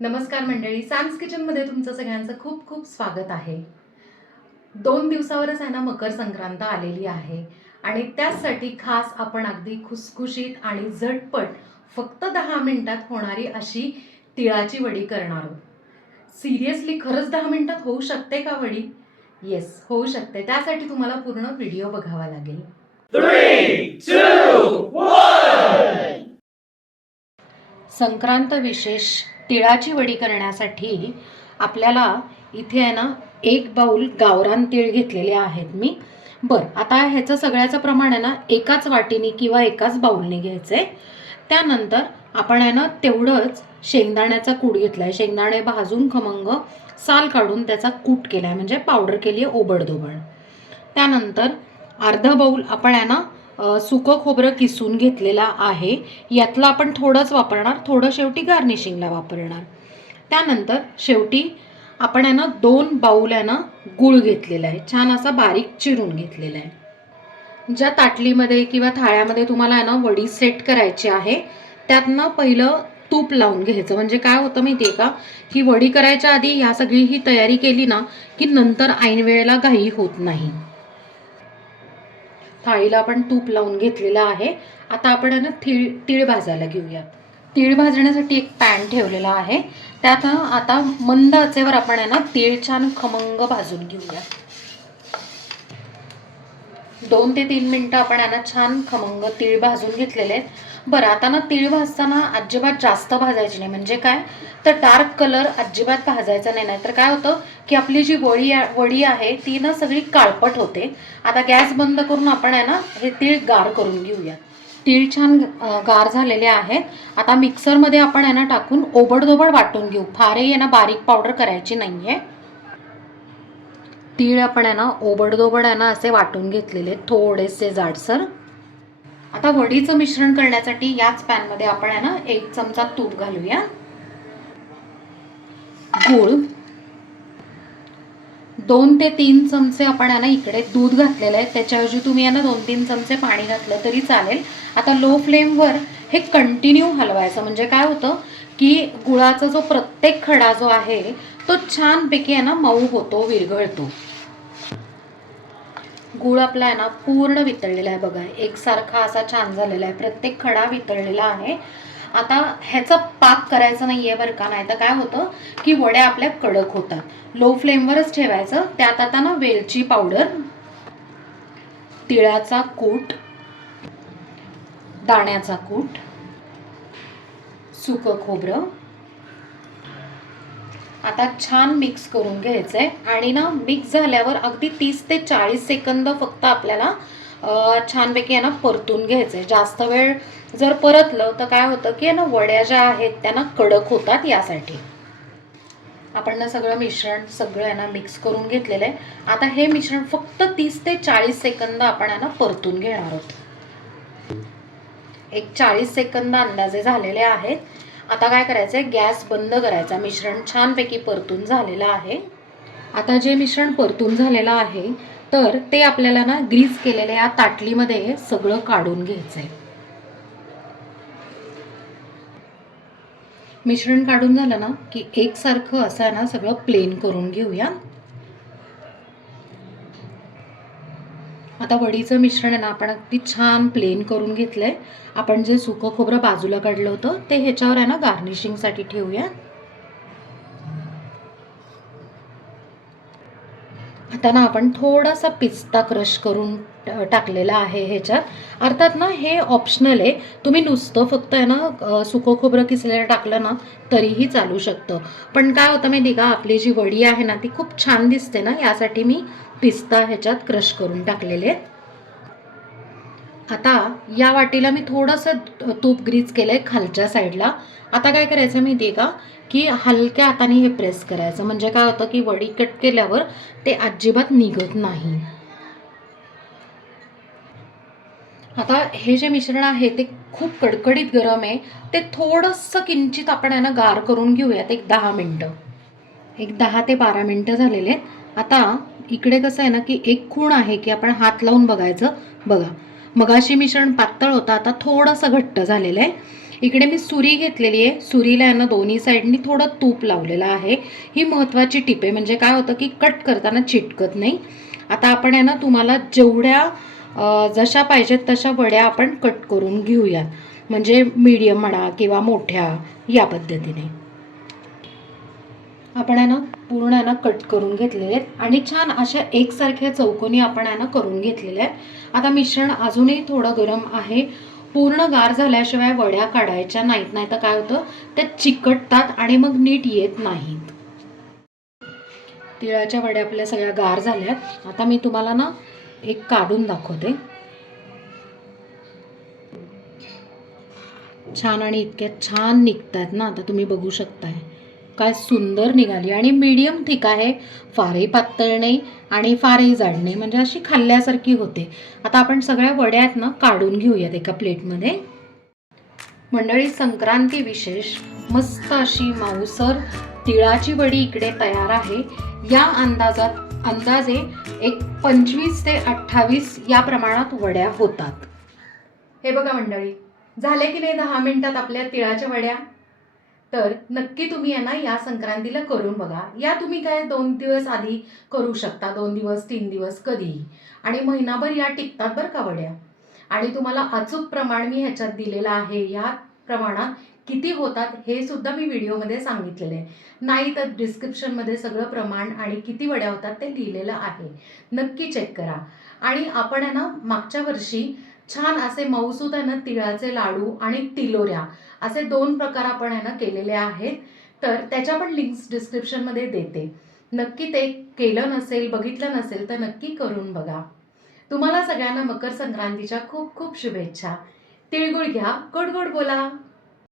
नमस्कार मंडळी, सॅम्स किचनमध्ये तुमचं सगळ्यांचं खूप खूप स्वागत आहे. 2 दिवसावरच आहे ना मकर संक्रांत आलेली आहे आणि त्यासाठी खास आपण अगदी खुसखुशीत आणि झटपट फक्त 10 मिनिटात होणारी अशी तिळाची वडी करणार आहोत. सिरियसली खरंच 10 मिनिटात होऊ शकते का वडी? येस, होऊ शकते. त्यासाठी तुम्हाला पूर्ण व्हिडिओ बघावा लागेल. 3, 2, 1. संक्रांत विशेष तिळाची वडी करण्यासाठी आपल्याला इथे आहे ना 1 बाउल गावरान तीळ घेतलेले आहेत मी. आता ह्याचं सगळ्याचं प्रमाण आहे ना एकाच वाटीने किंवा एकाच बाउलने घ्यायचं आहे. त्यानंतर आपण आहे ना तेवढंच शेंगदाण्याचा कूट घेतला आहे. शेंगदाणे भाजून खमंग साल काढून त्याचा कूट केला आहे, म्हणजे पावडर केली आहे ओबडधोबड. त्यानंतर अर्धा बाउल आपण आहे ना सुकं खोबरं किसून घेतलेला आहे. यातलं आपण थोडंच वापरणार, थोडं शेवटी गार्निशिंगला वापरणार. त्यानंतर शेवटी आपण आहे ना 2 बाउल आहे ना गूळ घेतलेला आहे, छान असा बारीक चिरून घेतलेला आहे. ज्या ताटलीमध्ये किंवा थाळ्यामध्ये तुम्हाला आहे ना वडी सेट करायची आहे त्यातनं पहिलं तूप लावून घ्यायचं. म्हणजे काय होतं माहिती आहे का, की वडी करायच्या आधी ह्या सगळी ही तयारी केली ना की नंतर ऐन वेळेला घाई होत नाही. थाळीला आपण तूप लावून घेतलेलं आहे. आता आपण आहे ना तीळ भाजायला घेऊया. तीळ भाजण्यासाठी एक पॅन ठेवलेला आहे. त्यात आता मंद आचेवर आपण आहे ना तीळ छान खमंग भाजून घेऊया. 2 ते 3 मिनिटं आपण आहे ना छान खमंग तीळ भाजून घेतलेले आहेत. आता ना तीळ भाजताना अजिबात जास्त भाजायची नाही. म्हणजे काय तर डार्क कलर अजिबात भाजायचा नाही, नाहीतर काय होतं की आपली जी वडी आहे ती ना सगळी काळपट होते. आता गॅस बंद करून आपण आहे ना हे तीळ गार करून घेऊया. तीळ छान गार झालेले आहेत. आता मिक्सरमध्ये आपण आहे ना टाकून ओबडधोबड वाटून घेऊ. फारही आहे ना बारीक पावडर करायची नाहीये. तीळ आपण आहे ना ओबडधोबड आहे ना असे वाटून घेतलेले, थोडेसे जाडसर. आता वडीचं मिश्रण करण्यासाठी याच पॅनमध्ये आपण आहे ना 1 चमचा तूप घालूया. गूळ 2 ते 3 चमचे आपण आहे ना इकडे दूध घातलेलं आहे. त्याच्याऐवजी तुम्ही आहे ना 2-3 चमचे पाणी घातलं तरी चालेल. आता लो फ्लेमवर हे कंटिन्यू हलवायचं. म्हणजे काय होतं की गुळाचा जो प्रत्येक खडा जो आहे तो छानपैकी आहे ना मऊ होतो, विरघळतो. गूळ आपला आहे ना पूर्ण वितळलेला आहे बघा, एकसारखा असा छान झालेला आहे, प्रत्येक खडा वितळलेला आहे. आता ह्याचा पाक करायचा नाहीये बरं का, नाही तर काय होतं की वड्या आपल्या कडक होतात. लो फ्लेमवरच ठेवायचं. त्यात आता ना वेलची पावडर, तिळाचा कूट, दाण्याचा कूट, सुकं खोबरं आता छान मिक्स करून घ्यायचंय. आणि ना मिक्स झाल्यावर अगदी 30 ते 40 सेकंद फक्त आपल्याला छानपैकी आहे ना परतून घ्यायचंय. जास्त वेळ जर परतलं तर काय होतं की ना वड्या ज्या आहेत त्यांना कडक होतात. यासाठी आपण ना सगळं आहे ना मिक्स करून घेतलेलं आहे. आता हे मिश्रण फक्त 30 ते 40 सेकंद आपण आहे ना परतून घेणार आहोत. एक 40 सेकंद अंदाजे झालेले आहेत. आता काय करायचंय, गॅस बंद करायचा. मिश्रण छानपैकी परतून झालेलं आहे. आता जे मिश्रण परतून झालेलं आहे तर ते आपल्याला ना ग्रीस केलेल्या या ताटलीमध्ये सगळं काढून घ्यायचंय. मिश्रण काढून झालं ना की एकसारखं असं ना सगळं प्लेन करून घेऊया. आता वडीचं मिश्रण आहे ना आपण अगदी छान प्लेन करून घेतलंय. आपण जे सुकं खोबरं बाजूला काढलं होतं ते ह्याच्यावर आहे ना गार्निशिंगसाठी ठेवूया. आता ना आपण थोडासा पिस्ता क्रश करून टाकलेला आहे ह्याच्यात. अर्थात ना हे ऑप्शनल आहे, तुम्ही नुसतं फक्त आहे ना सुकं खोबरं किसलेलं टाकलं ना तरीही चालू शकतं. पण काय होतं माहिती का, आपली जी वडी आहे ना ती खूप छान दिसते ना, यासाठी मी पिस्ता ह्याच्यात क्रश करून टाकलेले. आता या वाटीला मी थोडंसं तूप ग्रीज केलंय खालच्या साईडला. आता काय करायचं माहिती आहे का, की हलक्या हाताने हे प्रेस करायचं. म्हणजे काय होतं की वडी कट केल्यावर ते अजिबात निघत नाही. आता हे जे मिश्रण आहे ते खूप कडकडीत गरम आहे. ते थोडंसं किंचित आपण आहे ना गार करून घेऊयात. एक 10 मिनटं, एक 10 ते 12 मिनटं झालेले. आता इकडे कसं आहे ना की एक खूण आहे की आपण हात लावून बघायचं. बघा, मगाशी मिश्रण पातळ होतं, आता थोडंसं घट्ट झालेलं आहे. इकडे मी सुरी घेतलेली आहे. सुरीला आहे ना दोन्ही साईडनी थोडं तूप लावलेलं आहे. ही महत्त्वाची टिप आहे, म्हणजे काय होतं की कट करताना चिटकत नाही. आता आपण आहे ना तुम्हाला जेवढ्या जशा पाहिजेत तशा वड्या आपण कट करून घेऊयात, म्हणजे मीडियम म्हणा किंवा मोठ्या, या पद्धतीने आपण आहे ना पूर्ण आहे ना कट करून घेतलेले आहेत आणि छान अशा एकसारख्या चौकोनी आपण आहे ना करून घेतलेल्या आहेत. आता मिश्रण अजूनही थोडं गरम आहे. पूर्ण गार झाल्याशिवाय वड्या काढायच्या नाहीत, नाही तर काय होतं त्या चिकटतात आणि मग नीट येत नाहीत. तिळाच्या वड्या आपल्या सगळ्या गार झाल्यात. आता मी तुम्हाला ना एक काढून दाखवते. छान आणि इतक्या छान निघतात ना, आता तुम्ही बघू शकताय काय सुंदर निघाली. आणि मीडियम थिक आहे, फारही पातळ नाही आणि फारही जाड नाही, म्हणजे अशी खाल्ल्यासारखी होते. आता आपण सगळ्या वड्या आहेत ना काढून घेऊयात एका प्लेटमध्ये. मंडळी, संक्रांती विशेष मस्त अशी माऊसर तिळाची वडी इकडे तयार आहे. या अंदाजे एक 25 ते 28 या प्रमाणात वड्या होतात. हे बघा मंडळी, झाले की नाही 10 मिनिटात आपल्या तिळाच्या वड्या. तर नक्की तुम्ही आहे ना या संक्रांतीला करून बघा. या तुम्ही काय 2 दिवस आधी करू शकता, 2 दिवस 3 दिवस कधीही, आणि महिनाभर या टिकतात बरं का वड्या. आणि तुम्हाला अचूक प्रमाण मी ह्याच्यात दिलेलं आहे. या प्रमाणात किती होतात हे सुद्धा मी व्हिडिओमध्ये सांगितलेलं आहे. नाही तर डिस्क्रिप्शनमध्ये सगळं प्रमाण आणि किती वड्या होतात ते लिहिलेलं आहे, नक्की चेक करा. आणि आपण आहे ना मागच्या वर्षी छान असे मऊसूत आहे ना तिळाचे लाडू आणि तिलोऱ्या असे 2 प्रकार आपण आहे ना केलेले आहेत. तर त्याच्या पण लिंक्स डिस्क्रिप्शनमध्ये देते. नक्की ते केलं नसेल, बघितलं नसेल तर नक्की करून बघा. तुम्हाला सगळ्यांना मकर संक्रांतीच्या खूप खूप शुभेच्छा. तिळगुळ घ्या, गोड गोड बोला.